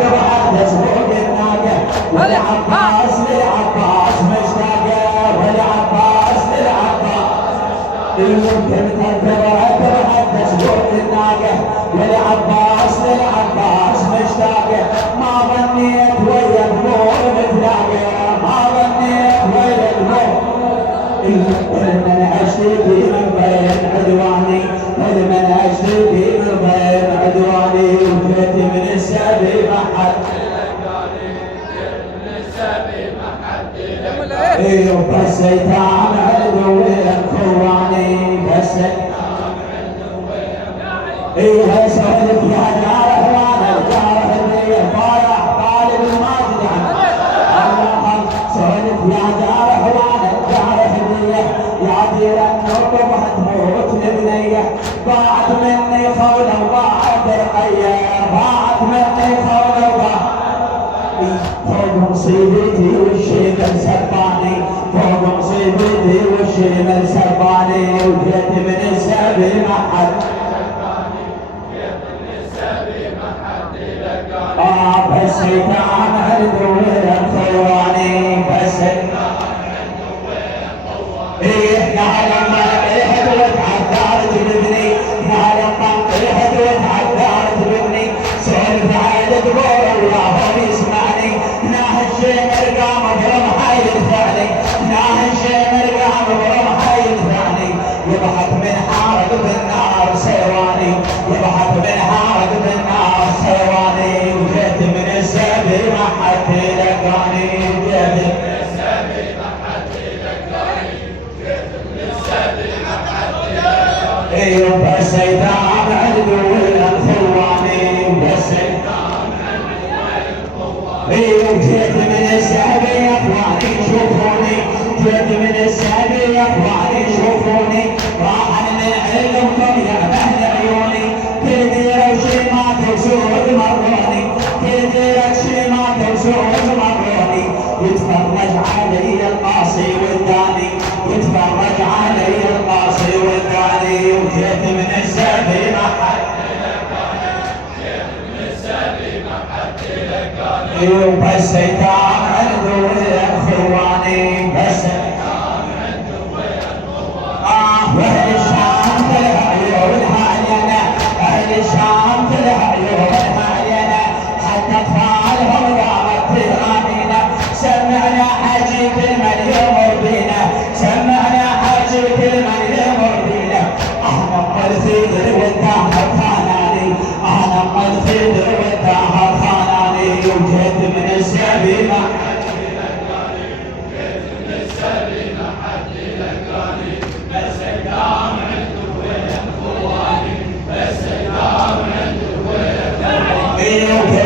تبحث فوق الناقة والعباس للعباس مشتاقة والعباس للعباس يمكن تبحث فوق الناقة والعباس للعباس مشتاقة ما ظنيت ويا النور نتلاقى ما ظنيت ويا النور لمن اشتكي من بين عدواني لمن اشتكي من بين عدواني وجيت من السبي ما حد وبسيت عن عدوي الخواني بسيت سولف يا جارح وانا الجارح اللي ضايع طالب الماجد الله سولف يا جارح وانا الجارح اللي يا دير النوب وهتموت لبنيه ضاعت مني خوله وضاعت رقيه ضاعت مني خوله وضاعت فوق مصيبتي والشيمل سباني فوق مصيبتي والشيمل سباني وجيت من السبي ما حد بسيت عن عدوي الخواني بسيت لما الهدوة عدارت بابني لما الهدوة عدارت بابني سولف على دبور الله هو يسمعني ناهشين ارقام برمحة يدفعني ناهشين ارقام برمحة يدفعني يبحث من حارق بالنار سيواني يبحث من حارق بالنار سيواني وجيت من السبي ما حد لقاني جيت من السبي ما حد لقاني جيت من السبي ما حد لقاني بسيت عن عدوي الخواني بسيت عن عدوي الخواني جيت من السبي يا اخواني شوفوني جيت من السبي يا اخواني شوفوني راح من علمكم يا اهل عيوني تدير شي ما تسود مروني تدير شي ما تسود مروني يتفرج علي القاصي والداني يتفرج علي القاصي والداني وجيت من السبي ما حد لقاني جيت من السبي ما حد لقاني وبسيت عن عدوي الخواني بسيت عن عدوي الخواني واهل الشام طلع عيونها علينا اهل الشام طلع عيونها علينا حتى اطفالهم قامت تغانينا سمعنا حاجي كلمه يمر بينا سمعنا حاجي كلمه يمر بينا انا الفدر والدهر خاناني انا الفدر والدهر خاناني وجيت من السبي ما حد لقاني جيت من السبي ما حد لقاني بسيت عن عدوي الخواني بسيت عن عدوي الخواني